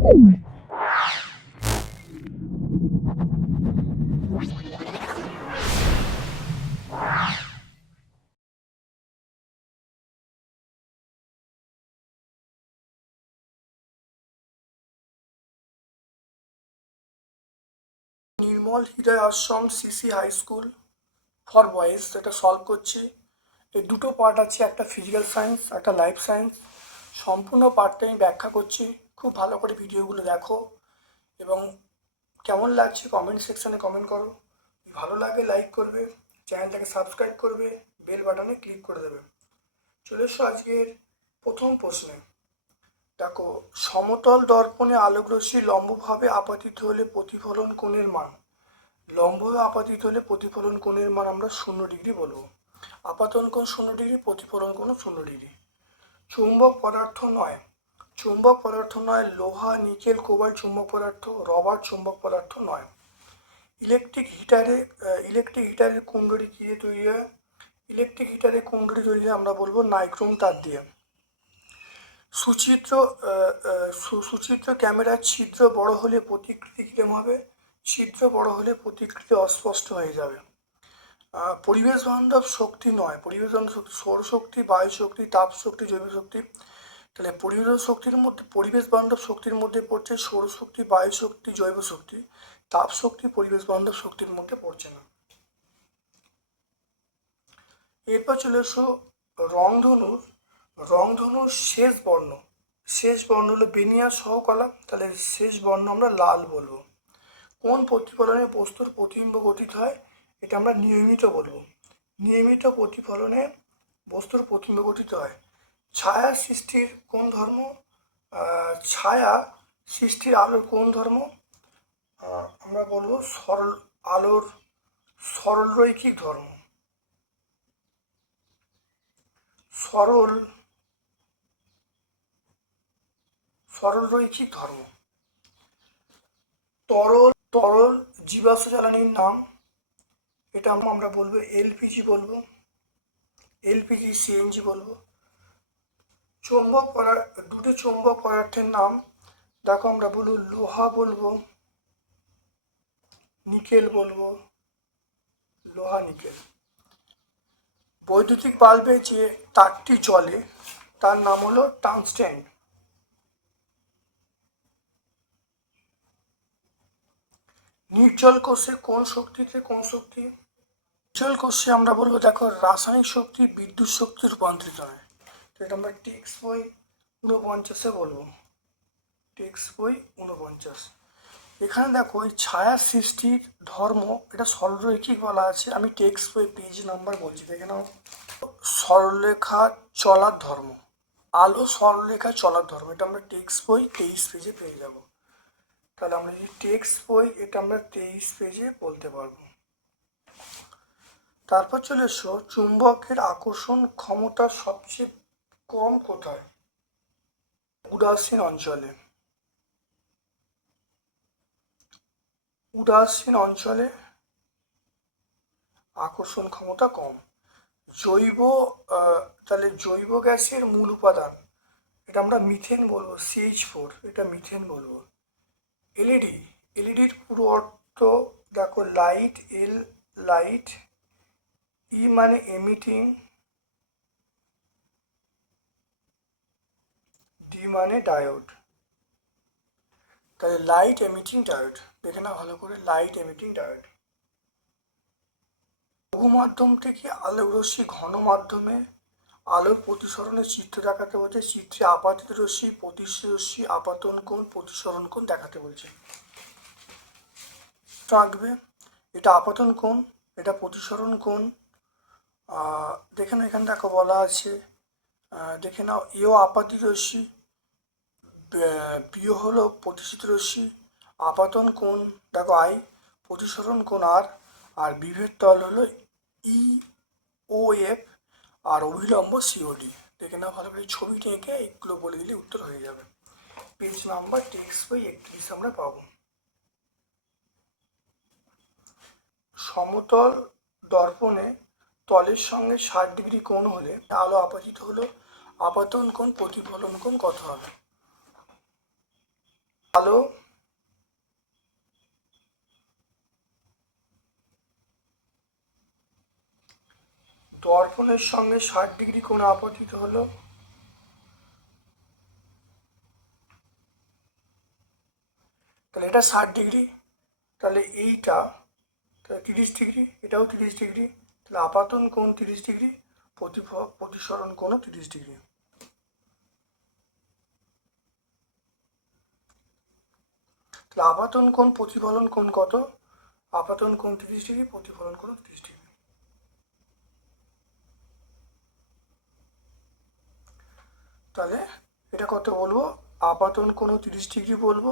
Nirmal Hriday Ashram CC high school for boys এটা solve করছি। এই দুটো পার্ট আছে, একটা ফিজিক্যাল সায়েন্স একটা লাইফ সায়েন্স সম্পূর্ণ পার্টটা আমি ব্যাখ্যা করছি। খুব ভালো করে ভিডিওগুলো দেখো এবং কেমন লাগছে কমেন্ট সেকশানে কমেন্ট করো। ভালো লাগে লাইক করবে চ্যানেলটাকে সাবস্ক্রাইব করবে বেল বাটনে ক্লিক করে দেবে। চলে এসো আজকের প্রথম প্রশ্নে। দেখো, সমতল দর্পণে আলোকরশ্মি লম্বভাবে আপাতিত হলে প্রতিফলন কোণের মান? লম্বভাবে আপাতিত হলে প্রতিফলন কোণের মান আমরা শূন্য ডিগ্রি বলব। আপাতন কোণ শূন্য ডিগ্রি, প্রতিফলন কোণ শূন্য ডিগ্রি। চুম্বক পদার্থ নয়। চুম্বক পদার্থ নয়, লোহা, নিকেল, কোবাল্ট চুম্বক পদার্থ, রবার চুম্বক পদার্থ নয়। ইলেকট্রিক হিটারে ইলেকট্রিক হিটারের কুণ্ডলী কী দিয়ে তৈরি হয়? ইলেকট্রিক হিটারের কুণ্ডলী তৈরি হয়, আমরা বলব নাইক্রোম তার দিয়ে। সুচিত্র সুচিত্র ক্যামেরার ছিদ্র বড় হলে প্রতিকৃতি কিরম হবে? ছিদ্র বড় হলে প্রতিকৃতি অস্পষ্ট হয়ে যাবে। পরিবেশ বান্ধব শক্তি নয়, পরিবেশ বান্ধব শক্তি সৌরশক্তি বায়ু শক্তি তাপ শক্তি জৈব শক্তি তাহলে পরিবেশ শক্তির মধ্যে, পরিবেশ বান্ধব শক্তির মধ্যে পড়ছে সৌরশক্তি বায়ু শক্তি, জৈব শক্তি। তাপ শক্তি, পরিবেশ বান্ধব শক্তির মধ্যে পড়ছে না। এরপর চলে এসো রংধনুর। রংধনুর শেষ বর্ণ। শেষ বর্ণ হলো বেনিয়া সহকলা। তাহলে শেষ বর্ণ আমরা লাল বলব। কোন প্রতিফলনে বস্তুর প্রতিবিম্ব গঠিত হয়? এটা আমরা নিয়মিত বলব। নিয়মিত প্রতিফলনে বস্তুর প্রতিবিম্ব গঠিত হয়। ছায়া সৃষ্টির কোন ধর্ম? ছায়া সৃষ্টির আলোর কোন ধর্ম? আমরা বলব সরল, আলোর সরলরৈখিক ধর্ম। সরল সরলরৈখিক ধর্ম। তরল তরল জীবাশ্ম জ্বালানির নাম। এটা আমরা বলব এলপিজি বলব। এলপিজি, সিএনজি বলব। চৌম্বক পদার্থ দুটি চৌম্বক পদার্থের নাম, দেখো আমরা বলব লোহা বলব, নিকেল বলব, লোহা নিকেল। বৈদ্যুতিক বাল্বে যে তারটি জ্বলে, তার নাম হলো টাংস্টেন নির্জল কোষে কোন শক্তিতে কোন শক্তি? নির্জল কোষে আমরা বলব, দেখো, রাসায়নিক শক্তি বিদ্যুৎ শক্তি রূপান্তরিত হয়। এটা আমরা টেক্স বই ঊনপঞ্চাশে বলব। টেক্স বই ঊনপঞ্চাশ। এখানে দেখো ওই ছায়া সৃষ্টির ধর্ম, এটা সরলরৈখিক বলা আছে। আমি টেক্সট বই পেজ নাম্বার বলছি, দেখে নাও। সরলরেখা চলার ধর্ম। আলো সরলরেখা চলার ধর্ম। এটা আমরা টেক্সট বই তেইশ পেজে পেয়ে যাব। তাহলে আমরা যদি টেক্সট বই, এটা আমরা তেইশ পেজে বলতে পারব। তারপর চলে এসো, চুম্বকের আকর্ষণ ক্ষমতা সবচেয়ে কম কোথায়? উদাসীন অঞ্চলে। উদাসীন অঞ্চলে আকর্ষণ ক্ষমতা কম। জৈব তাহলে জৈব গ্যাসের মূল উপাদান, এটা আমরা মিথেন বলব সিএইচ ফোর এটা মিথেন বলব। এলইডি এলইডির পুরো অর্থ দেখো লাইট এল লাইট ই মানে এমিটিং ডি মানে ডায়োড তাহলে লাইট এমিটিং ডায়োড দেখে না ভালো করে লাইট এমিটিং ডায়োড লঘু মাধ্যম থেকে আলোক রশ্মি ঘন মাধ্যমে আলোর প্রতিসরণের চিত্র দেখাতে বলছে, চিত্রে আপাতিত রশ্মি প্রতিশ্রী রশ্মি, আপাতন কোণ, প্রতিসরণ কোণ দেখাতে বলছে। তো আঁকবে এটা আপাতন কোণ, এটা প্রতিসরণ কোণ। দেখে নাও এখানে দেখো বলা আছে দেখে নাও, এও আপাতিত রশ্মি বিয় হলো প্রতিষ্ঠিত রশ্মি, আপাতন কোণ, দেখো আই, প্রতিসরণ কোণ আর আর বিভেদ তল হলো ই, ও, এফ, আর অভিলম্ব সিওডি দেখে না ভালো করে ছবিটা এঁকে এগুলো বলে দিলে উত্তর হয়ে যাবে। পেজ নাম্বার টেক্সট বই একত্রিশ আমরা পাবো। সমতল দর্পণে তলের সঙ্গে ষাট ডিগ্রি কোণ হলে আলো আপাতিত হলো। আপাতন কোণ, প্রতিফলন কোণ কত হবে। হ্যালো দর্পণের সঙ্গে ষাট ডিগ্রি কোণে আপতিত হলো। তাহলে এটা ষাট ডিগ্রি, তাহলে এইটা, তাহলে তিরিশ ডিগ্রি, এটাও তিরিশ ডিগ্রি, তাহলে আপাতন কোণ তিরিশ ডিগ্রি প্রতিসরণ কোণও তিরিশ ডিগ্রি। আপাতন কোণ প্রতিফলন কোণ কত? আপাতন কোণ তিরিশ ডিগ্রি, প্রতিফলন কোণ তিরিশ ডিগ্রি। তাহলে এটা কত বলব? আপাতন কোণও তিরিশ ডিগ্রি বলব,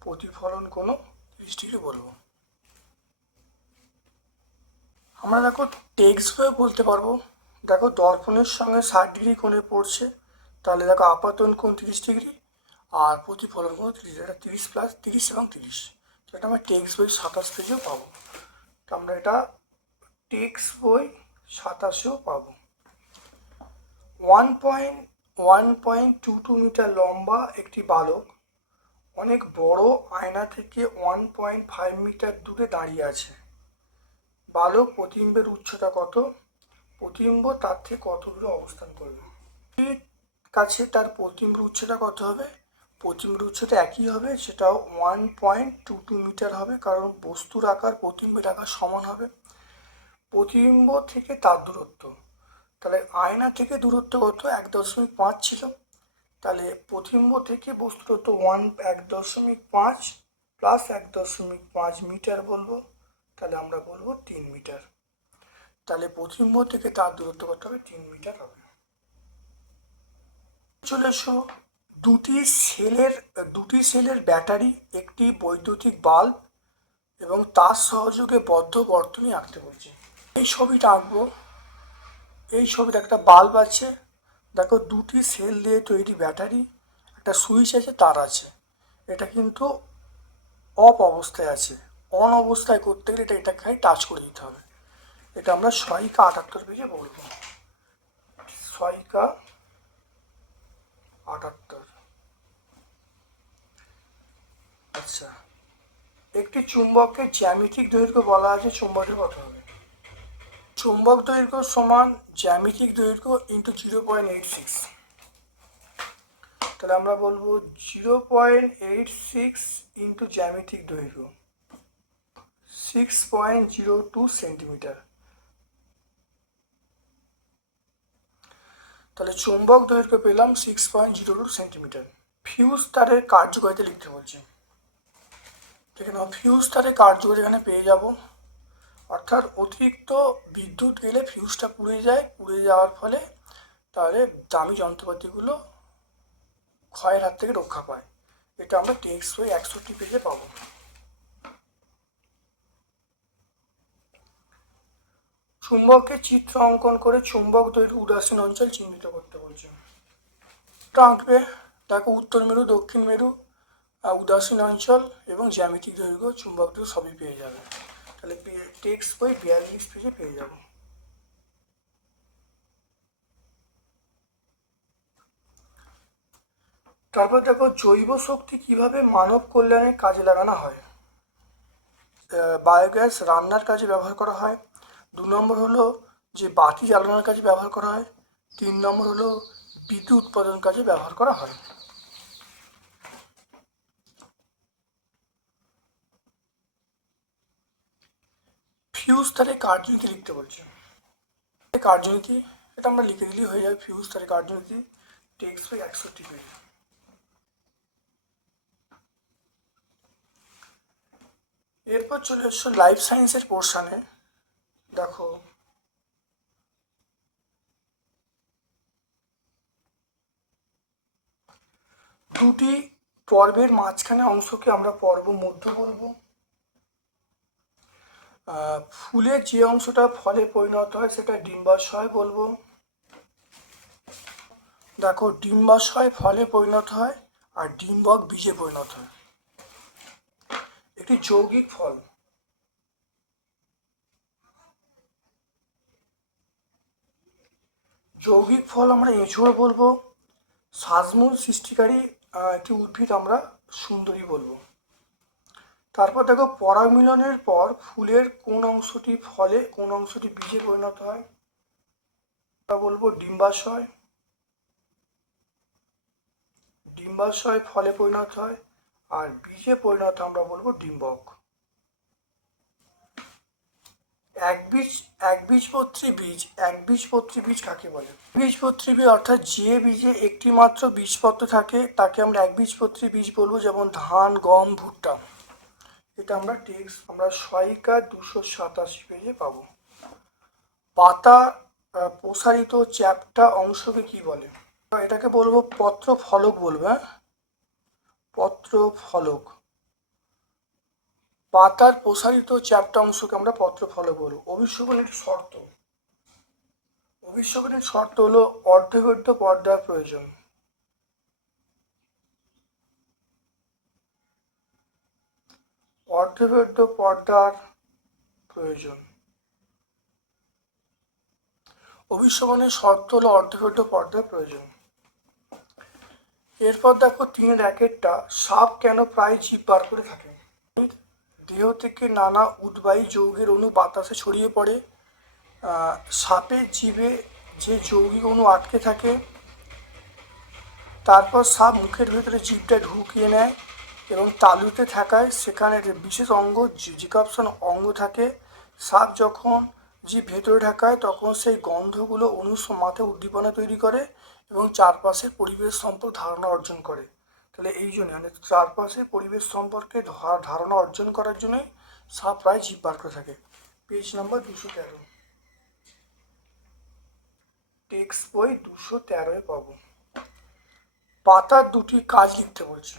প্রতিফলন কোণও তিরিশ ডিগ্রি বলব। আমরা দেখো টেক্সট বই বলতে পারব। দেখো দর্পণের সঙ্গে ষাট ডিগ্রি কোণে পড়ছে। তাহলে দেখো আপাতন কোণ তিরিশ ডিগ্রি আর প্রতিফলন কোণ তিরিশ, এটা তিরিশ প্লাস তিরিশ এবং তিরিশ। তো এটা আমরা টেক্সট বই সাতাশ পেজেও পাবো। তো আমরা এটা টেক্সট বই সাতাশেও পাবো। One point one point two two metre লম্বা একটি বালক অনেক বড় আয়না থেকে ওয়ান পয়েন্ট ফাইভ মিটার দূরে দাঁড়িয়ে আছে। বালক প্রতিবিম্বের উচ্চতা কত? প্রতিবিম্ব তার থেকে কত দূরে অবস্থান করবে? কাছে তার প্রতিবিম্বের উচ্চতা কত হবে? প্রতিবিম্বের উচ্চতা একই হবে, সেটাও one point two two metre হবে, কারণ বস্তুর আকার প্রতিবিম্বের আকার সমান হবে। প্রতিবিম্ব থেকে তার দূরত্ব। তাহলে আয়না থেকে দূরত্ব কত? এক দশমিক পাঁচ ছিল। তাহলে প্রতিবিম্ব থেকে বস্তু দূরত্ব ওয়ান এক দশমিক পাঁচ প্লাস এক দশমিক পাঁচ মিটার বলব। তাহলে আমরা বলব তিন মিটার তাহলে প্রতিবিম্ব থেকে তার দূরত্ব কত হবে? তিন মিটার হবে। চলে এসো। দুটি সেলের দুটি সেলের ব্যাটারি, একটি বৈদ্যুতিক বাল্ব এবং তার সহযোগে বদ্ধ বর্তনী আঁকতে বলছি। এই ছবিটা আঁকবো। এই ছবিটা একটা বাল্ব আছে। দেখো, দুটি সেল দিয়ে তৈরি ব্যাটারি, একটা সুইচ আছে, তার আছে। এটা কিন্তু অফ অবস্থায় আছে। অন অবস্থায় করতে গেলে এটা এটা খাই টাচ করে দিতে হবে। এটা আমরা ছয়কা আটাত্তর পেজে বলব। ছয়কা আটাত্তর আচ্ছা। একটি চুম্বককে জ্যামিতিক দৈর্ঘ্য বলা আছে, চুম্বকের কত হবে চুম্বক দৈর্ঘ্য সমান জ্যামিতিক দৈর্ঘ্য into zero point eight six তাহলে আমরা বলব zero point eight six into জ্যামিতিক দৈর্ঘ্য। Six point zero two centimetre তাহলে চুম্বক দৈর্ঘ্য পেলাম six point zero two centimetre fuse তারের কার্যকারিতা লিখতে বলছে। এখানে ফিউজ তারের কার্যকারিতা এখানে পেয়ে যাব। অর্থাৎ অতিরিক্ত বিদ্যুৎ গেলে ফিউজটা পুড়ে যায়, পুড়ে যাওয়ার ফলে তাহলে দামি যন্ত্রপাতিগুলো ক্ষয়ের হাত থেকে রক্ষা পায়। এটা আমরা টেক্সট বই একষট্টি পেজে পাবো। চুম্বকের চিত্র অঙ্কন করে চুম্বক তৈরি উদাসীন অঞ্চল চিহ্নিত করতে বলছে। আঁকবে দেখো উত্তর মেরু, দক্ষিণ মেরু উদাসীন অঞ্চল এবং জ্যামিতিক দৈর্ঘ্য চুম্বক দৈর্ঘ্য সবই পেয়ে যাবে। তাহলে টেক্সট বই বিয়াল্লিশ পেজে পেয়ে যাব। তারপর দেখো, জৈব শক্তি কীভাবে মানব কল্যাণে কাজে লাগানো হয়? বায়োগ্যাস রান্নার কাজে ব্যবহার করা হয়। দু নম্বর হলো যে বাতি জ্বালানোর কাজে ব্যবহার করা হয়। তিন নম্বর হলো বিদ্যুৎ উৎপাদন কাজে ব্যবহার করা হয়। ফিউজ তারে কার্যনীতি লিখতে বলছে। কার্যনীতি, এটা আমরা লিখে দিলেই হয়ে যাবে ফিউজ তারে কার্যনীতি টেক্সট বই একষট্টি পেজ এরপর চলে এসছো লাইফ সায়েন্সের পোর্শানে দেখো। দুটি পর্বের মাঝখানে অংশকে আমরা পর্ব মধ্য বলব। ফুলের যে অংশটা ফলে পরিণত হয় সেটা ডিম্বাশয় বলব। দেখো, ডিম্বাশয় ফলে পরিণত হয় আর ডিম্বক বীজে পরিণত হয়। একটি যৌগিক ফল। যৌগিক ফল আমরা এঁচড় বলব। শ্বাসমূল সৃষ্টিকারী একটি উদ্ভিদ আমরা সুন্দরী বলব। তারপর দেখো পরাগমিলনের পর ফুলের কোন অংশটি ফলে, কোন অংশটি বীজে পরিণত হয়? আমরা বলব ডিম্বাশয়। ডিম্বাশয় ফলে পরিণত হয় আর বীজে পরিণত আমরা বলব ডিম্বক। এক একবীজ একবীজপত্রী বীজ একবীজপত্রী বীজ কাকে বলে? বীজপত্রী বীজ অর্থাৎ যে বীজে একটি মাত্র বীজপত্র থাকে, তাকে আমরা এক একবীজপত্রী বীজ বলব, যেমন ধান, গম, ভুট্টা। এটা আমরা টেক্সট আমরা সহায়িকা দুশো সাতাশি পেজে পাবো। পাতা প্রসারিত চ্যাপ্টা অংশকে কি বলে? এটাকে বলব পত্র ফলক বলব হ্যাঁ? পত্র ফলক পাতার প্রসারিত চ্যাপ্টা অংশকে আমরা পত্র ফলক বলব। অভিশোভনের শর্ত। অভিশোভনের শর্ত হলো অর্ধগদ্য পর্দার প্রয়োজন। অর্ধগদ্য পর্দার প্রয়োজন। অভিশোভনের শর্ত হলো অর্ধগদ্য পর্দার প্রয়োজন। এরপর দেখো তিন র্যাকেটটা সাপ কেন প্রায় জিভ বার করে থাকে? দেহ থেকে নানা উদ্বায়ী যৌগের অণু বাতাসে ছড়িয়ে পড়ে। সাপের জীবে যে যৌগিক অণু আটকে থাকে, তারপর সাপ মুখের ভেতরে জিভটা ঢুকিয়ে নেয়। এবং তালুতে থাকায় সেখানে যে বিশেষ অঙ্গ জিকাপশন অঙ্গ থাকে, সাপ যখন জীব ভেতরে ঢাকায় তখন সেই গন্ধগুলো অনুর মাথায় উদ্দীপনা তৈরি করে এবং চারপাশের পরিবেশ সম্পর্কে ধারণা অর্জন করে। তাহলে এই জন্য মানে চারপাশে পরিবেশ সম্পর্কে ধারণা অর্জন করার জন্যই সাপ প্রায় জীব বার করে থাকে। পেজ নাম্বার দুশো তেরো। টেক্সট বই দুশো তেরোয় পাবো। পাতার দুটি কাজ লিখতে বলছে।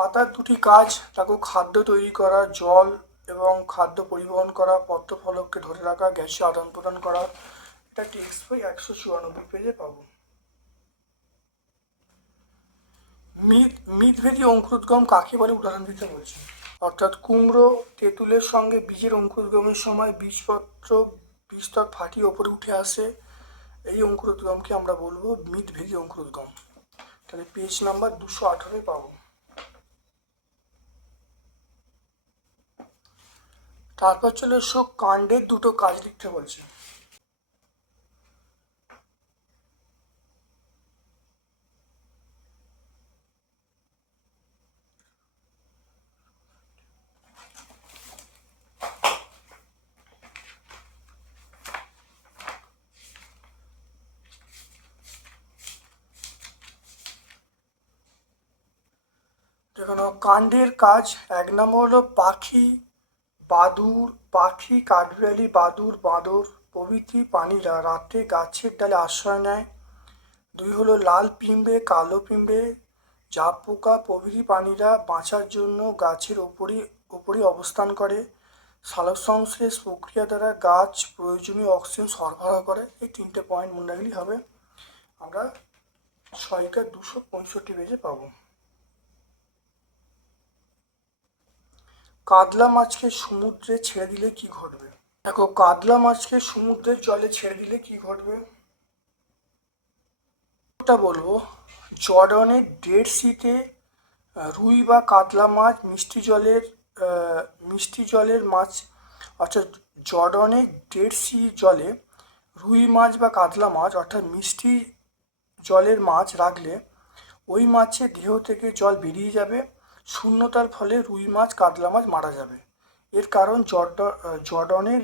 পাতার দুটি কাজ দেখো খাদ্য তৈরি করা, জল এবং খাদ্য পরিবহন করা, পত্রফলককে ধরে রাখা, গ্যাসে আদান প্রদান করা। এটা টেক্সট একশো চুরানব্বই পেজে পাবো। মিত মিতভেদী অঙ্কুরোদ্গম কাকে বলে? উদাহরণ দিতে বলছি। অর্থাৎ কুমড়ো তেঁতুলের সঙ্গে বীজের অঙ্কুরোদ্গমের সময় বীজপত্র বীজতক ফাটিয়ে ওপরে উঠে আসে। এই অঙ্কুরোদ্গমকে আমরা বলব মিতভেদী অঙ্কুরোদ্গম। তাহলে পেজ নাম্বার দুশো আঠারোয় পাবো। তারপর চলে এসো কাণ্ডের দুটো কাজ লিখতে বলছে। কাণ্ডের কাজ এক নম্বর হলো পাখি বাদুর, পাখি, কাঠবিড়ালি, বাদুর, বাঁদর, প্রভৃতি প্রাণীরা রাতে গাছের ডালে আশ্রয় নেয়। দুই হলো লাল পিঁমড়ে কালো পিঁমড়ে জাপ পোকা প্রভৃতি প্রাণীরা বাঁচার জন্য গাছের ওপরই ওপরই অবস্থান করে। সালোক সংশ্লেষ প্রক্রিয়া দ্বারা গাছ প্রয়োজনীয় অক্সিজেন সরবরাহ করে। এই তিনটে পয়েন্ট মনে রাখলেই হবে। আমরা ছয়টা দুশো পঁয়ষট্টি পেজে পাবো। কাতলা মাছকে সমুদ্রে ছেড়ে দিলে কি ঘটবে? দেখো কাতলা মাছকে সমুদ্রের জলে ছেড়ে দিলে কি ঘটবে? ওটা বলব, জর্ডনের ডেড সিতে রুই বা কাতলা মাছ মিষ্টি জলের মিষ্টি জলের মাছ, অর্থাৎ জর্ডনের ডেড সি জলে রুই মাছ বা কাতলা মাছ, অর্থাৎ মিষ্টি জলের মাছ রাখলে ওই মাছের দেহ থেকে জল বেরিয়ে যাবে। শূন্যতার ফলে রুই মাছ, কাতলা মাছ মারা যাবে। এর কারণ জর্ড জর্ডনের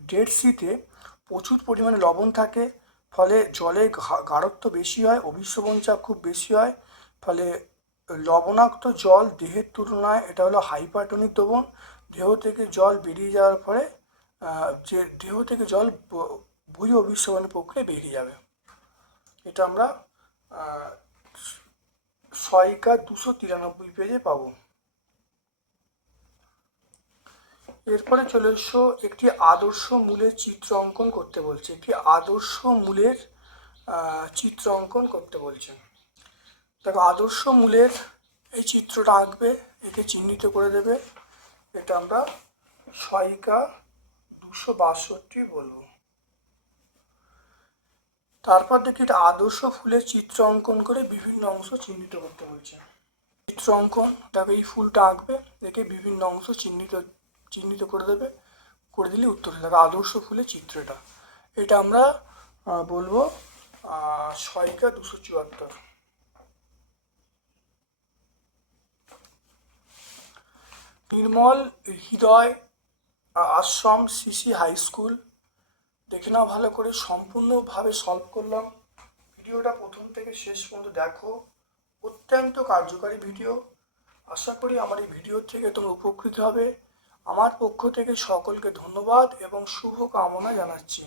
ডেড সিতে প্রচুর পরিমাণে লবণ থাকে, ফলে জলের ঘা- গাঢ়ত্ব বেশি হয় অভিশোভন চাপ খুব বেশি হয়, ফলে লবণাক্ত জল দেহের তুলনায় এটা হলো হাইপারটনিক দ্রবণ। দেহ থেকে জল বেরিয়ে যাওয়ার ফলে যে দেহ থেকে জল ব- বহি অভিশোভনের পক্ষে বেরিয়ে যাবে। এটা আমরা আহ, সহায়িকা দুশো তিরানব্বই পেজে পাবো। এরপরে চলে এসো একটি আদর্শ মূলের চিত্র অঙ্কন করতে বলছে। একটি আদর্শ মূলের চিত্র অঙ্কন করতে বলছে। দেখো আদর্শ মূলের এই চিত্রটা আঁকবে একে চিহ্নিত করে দেবে। এটা আমরা সহায়িকা দুশো বাষট্টি বলব। তারপর দেখি এটা আদর্শ ফুলের চিত্র অঙ্কন করে বিভিন্ন অংশ চিহ্নিত করতে বলছে চিত্র অঙ্কন তাকে এই ফুলটা আঁকবে দেখে বিভিন্ন অংশ চিহ্নিত চিহ্নিত করে দেবে, করে দিলে উত্তর হয়ে যাবে। আদর্শ ফুলের চিত্রটা এটা। আমরা বলব ছয়কা দুশো চুয়াত্তর। Nirmal Hriday Ashram CC high school দেখে নাও ভালো করে, সম্পূর্ণভাবে সলভ করলাম। ভিডিওটা প্রথম থেকে শেষ পর্যন্ত দেখো। অত্যন্ত কার্যকারী ভিডিও আশা করি আমার এই ভিডিও থেকে তোমরা উপকৃত হবে। আমার পক্ষ থেকে সকলকে ধন্যবাদ এবং শুভ কামনা জানাচ্ছি।